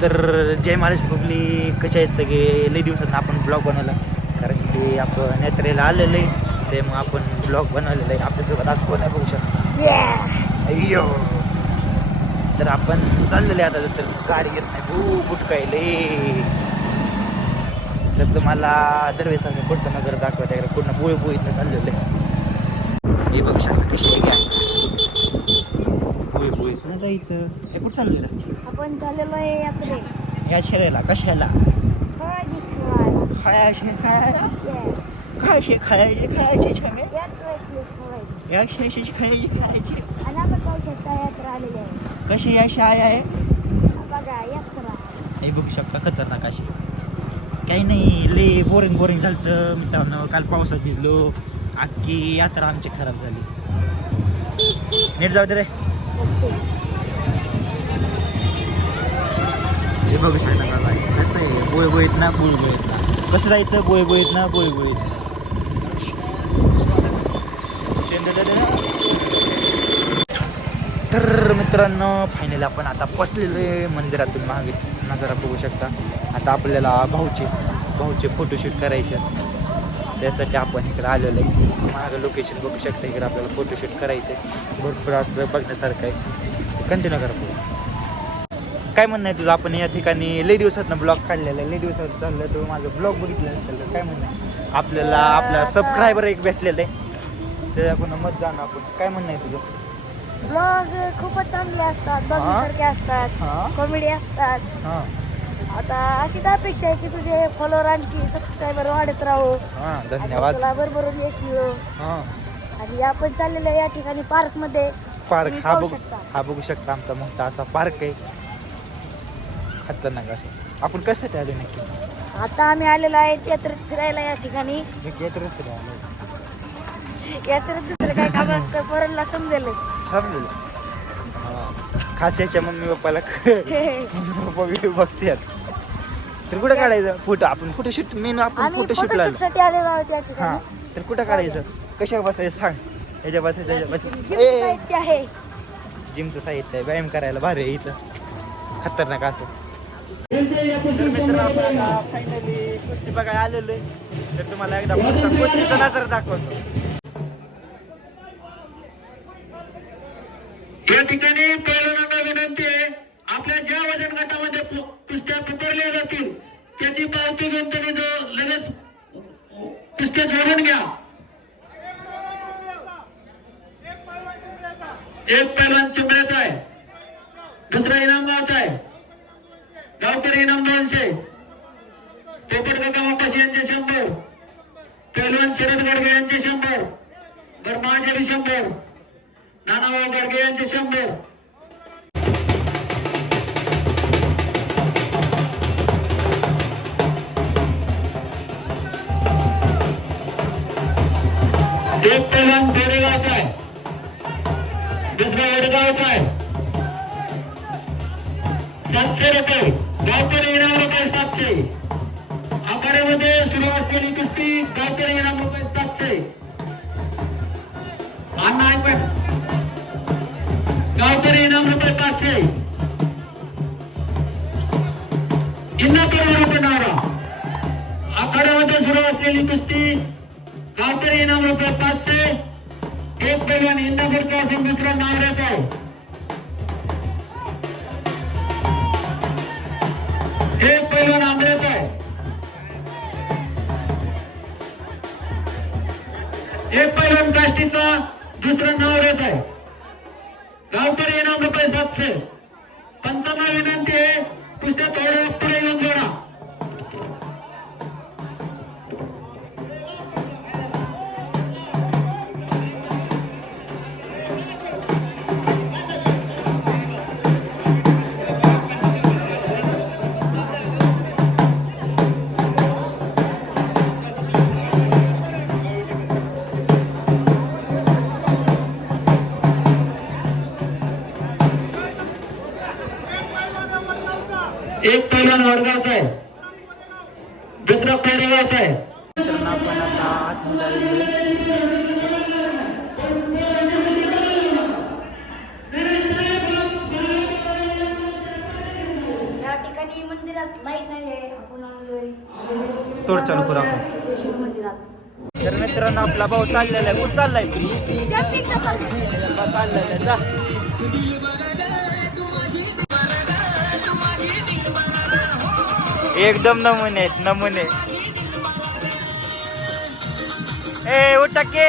तर जय महाराष्ट्र पब्लिक कसे आहेत सगळे? लई दिवसात आपण ब्लॉग बनवला. कारण की आपण यात्रेला आलेलो आहे ते मग आपण ब्लॉग बनवलेलं आहे. आपल्यासोबत आज कोण बघू शकतो? अय्यो. तर आपण चाललेले आता तर गाडी घेत नाही. भू बुटकायले तर तुम्हाला दरवेळेस आम्ही पुढचं नगर दाखवत आहे. पूर्ण बुळ बुळीतनं चाललेलं आहे. हे बघू शकता कशी घ्या बुळी बुळीतनं जायचं. हे कुठं चाललं रे आपण चाललेलो आहे यात्रे या शरीराला कशाला? हळदी खेळायला. खायचे Yes. खायचे खायचे खायचे छमे यात्रेतले खेळायचे. या शेषी खायचे खायचे. आणि आपण पाहू शकता यात्रा आलेली आहे. कशी या शाळा आहे? बघा यात्रा हे बघू शकता खतरनाक अशी. काही नाही ले बोरिंग बोरिंग झालं मित्रांनो. काल पावसात भिजलो. अख्खी यात्रा आमची खराब झाली. नीट जाऊ दे रे. ओके. हे बघू शकता का बाई? कसं आहे? बोय बोळीत ना बोय बोळीत ना कसं जायचं? बोय बोळीत ना बोळ ना तर मित्रांनो फायनल आपण आता बसलेलो आहे मंदिरातून मागे. नजारा बघू शकता. आता आपल्याला भाऊचे भाऊचे फोटोशूट करायचे. त्यासाठी आपण इकडे आलेलो आहे. मागं लोकेशन बघू शकता. इकडे आपल्याला फोटोशूट करायचं आहे भरपूर असं बघण्यासारखं आहे. कंटिन्यू करा काय म्हणणं आहे तुझं? आपण या ठिकाणी लई दिवसात ब्लॉग काढलेला आहे. लई दिवसात चाललं तर माझं ब्लॉग बघितलं असेल काय म्हणणं आहे? आपल्याला आपला सबस्क्रायबर एक भेटलेलं आहे. ते आपण मत जाणं आपण. काय म्हणणं आहे तुझं? ब्लॉग खूपच चांगले असतात. बघण्यासारखे असतात. कॉमेडी असतात. हां. आता अशी तर अपेक्षा आहे की तुझे फॉलोअर आणखी सबस्क्रायबर वाढत राहो. हां आणि धन्यवाद. तुला भरभरून यश मिळो. हां. आणि आपण चाललेलो आहे या ठिकाणी पार्कमध्ये. पार्क तुम्ही हा पाहू बघू शकता. हा बघू शकता आमचा मोठा असा पार्क आहे. खतरनाक असं आपण कशासाठी आलो नक्की? आता आम्ही आलेलो आहे यात्रेत फिरायला या ठिकाणी. यात्रेत तरी आलो यात्रेत दुसरं काय काम असतं? पोरांना समजेल. समजलं. हां. खास याच्या मम्मी पप्पाला मम्मी पप्पा व्हिडिओ बघतात. तर कुठं काढायचं? फोटो आपण फोटोशूट मेन आपण आम्ही फोटोशूट फोटोशूट लागलो साठी आलेलो आहोत या हां. ठिकाणी तर कुठं काढायचं? कशा बसायचं? सांग. ह्याच्या बसायचं ह्याच्या जिमचं बसायचं साहित्य आहे. जिमचं साहित्य आहे. व्यायाम करायला भारी आहे इथं. खतरनाक असं. तर मित्र आपण फायनली कुस्ती बघायला आलेलो आहे. तर तुम्हाला एकदा पुढचा कुस्तीचा नजर दाखवतो. या ठिकाणी पहिल्यांदा विनंती आहे आपल्या ज्या वजन गटामध्ये कुस्त्या पुकारल्या जातील त्याची पावती घेऊन तुम्ही जो लगेच कुस्त्या जोडून घ्या. एक पैलवान चिंबळ्याचा आहे दुसरा इनाम गावचा आहे. गावकरी इनाम दोनशे पोपट काका वापस यांचे शंभर पैलवान शरद गडगे यांचे शंभर तर शंभर नानाभाऊ गडगे यांचे शंभर. एक पैलवान पेडेगावचा आहे. दुसरा वडगावचा आहे. सातशे रुपये. गावकरी इनाम रुपये सातशे आखाड्यामध्ये सुरू असलेली कुस्ती गावकरी इनाम रुपये सातशे अण्णा ऐकून गावकरी इनाम रुपये पाचशे इंदापूर रुपये नावरा आखाड्यामध्ये सुरू असलेली कुस्ती गावकरी इनाम रुपये पाचशे एक पैलवान इंदापूरचा असून दुसरा नावऱ्याचा आहे. एक पैलवान प्लास्टिकचा दुसरं नाव नावऱ्याचा आहे. गावकरी इनाम रुपये सातशे. एक पैलवान वडगावचा आहे. दुसरा पेरेगावचा आहे. तर आपण आता आतमध्ये आलेलो आहे. या ठिकाणी मंदिरात लाइट नाही आहे आपण आलोय. तोड चालू करू आपण. सिद्धेश्वर मंदिरात. तर मित्रांनो आपला भाऊ चाललेला आहे. चाललाय Jumping double. चाललाय एकदम नमुने आहेत नमुने ए उटके